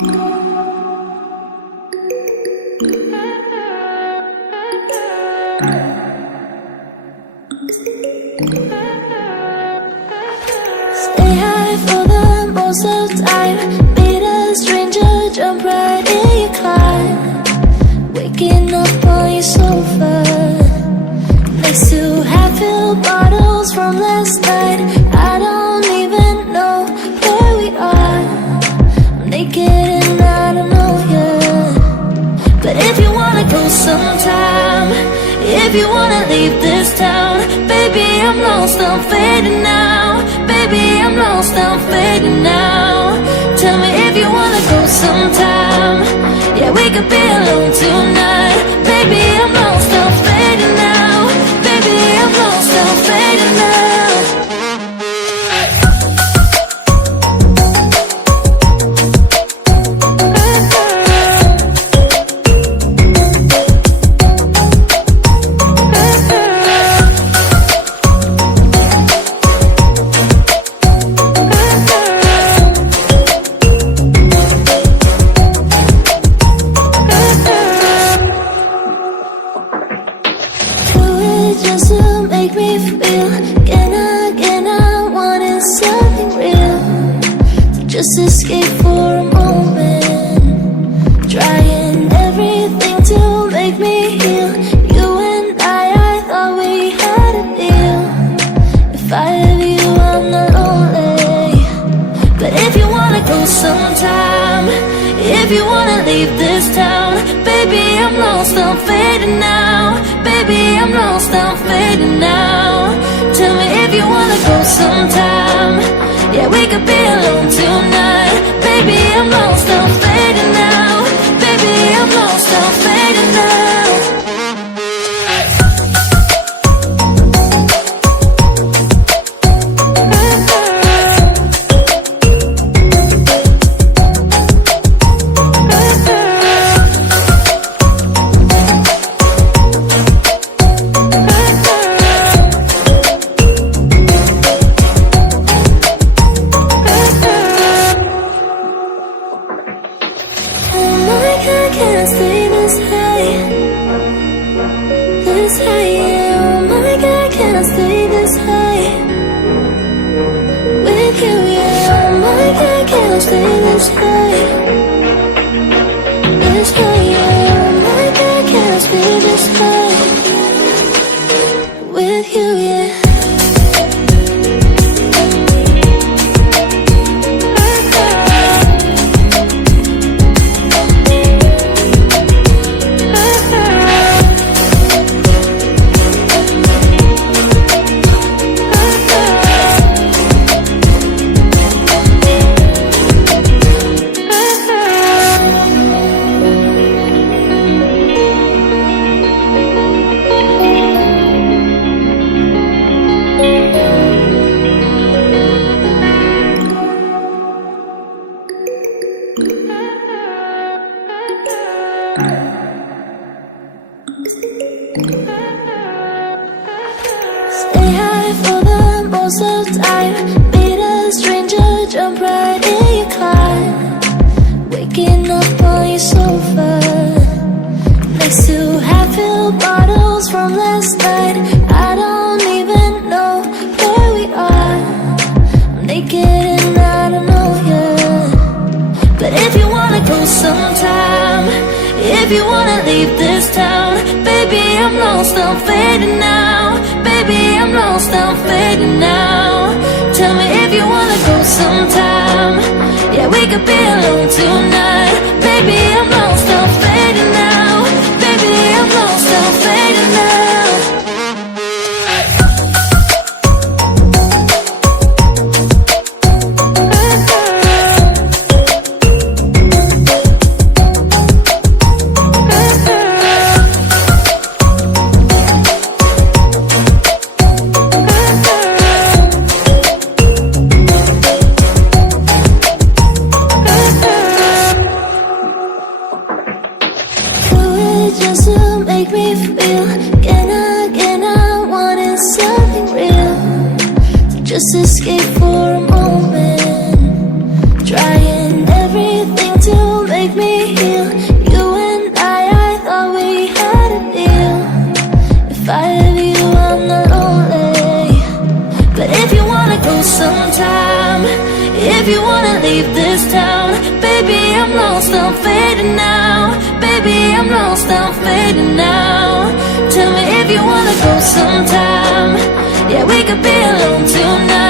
Stay high for the most of the time. Meet a stranger, jump right in your car. Waking up on your sofa next to half-filled bottles from last night. I don't even know where we are. I'm naked and I don't know you. But if you wanna go sometime, if you wanna leave this town, baby, I'm lost, I'm fading now. Baby, I'm lost, I'm fading now. Tell me if you wanna go sometime. Yeah, we could be alone tonight. Baby, I'm lost, I'm fading now. Baby, I'm lost, I'm fading now. Just to make me feel again, I wanted something real. Just escape for a moment, trying everything to make me heal. You and I thought we had a deal. If I have you, I'm not lonely. But if you wanna go sometime, if you wanna leave this town, baby, I'm lost, I'm fading now. Baby, I'm lost, I'm fading now. Tell me if you wanna go sometime. Yeah, we could be alone tonight. Baby, I'm lost, I'm fading now. Baby, I'm lost, I'm fading now. I can't stay this high, yeah. Oh my God, can't stay this high with you, yeah. Oh my God, can't stay this high, yeah. Oh my God, can't stay this high with you, yeah. Stay high for the most of the time. Meet a stranger, jump right in your car. Waking up on your sofa next to half-filled bottles from last night. I don't even know where we are. I'm naked and I don't know you. But if you wanna go sometime, if you wanna leave this town, baby, I'm lost, I'm fading now. Baby, I'm lost, I'm fading now. Tell me if you wanna go sometime. Yeah, we could be alone tonight. Baby, I'm lost, I'm fading now. Baby, I'm lost, I'm fading now. Just to make me feel again, I wanted something real. Just escape for a moment, trying everything to you wanna leave this town. Baby, I'm lost, I'm fading now. Baby, I'm lost, I'm fading now. Tell me if you wanna go sometime. Yeah, we could be alone tonight.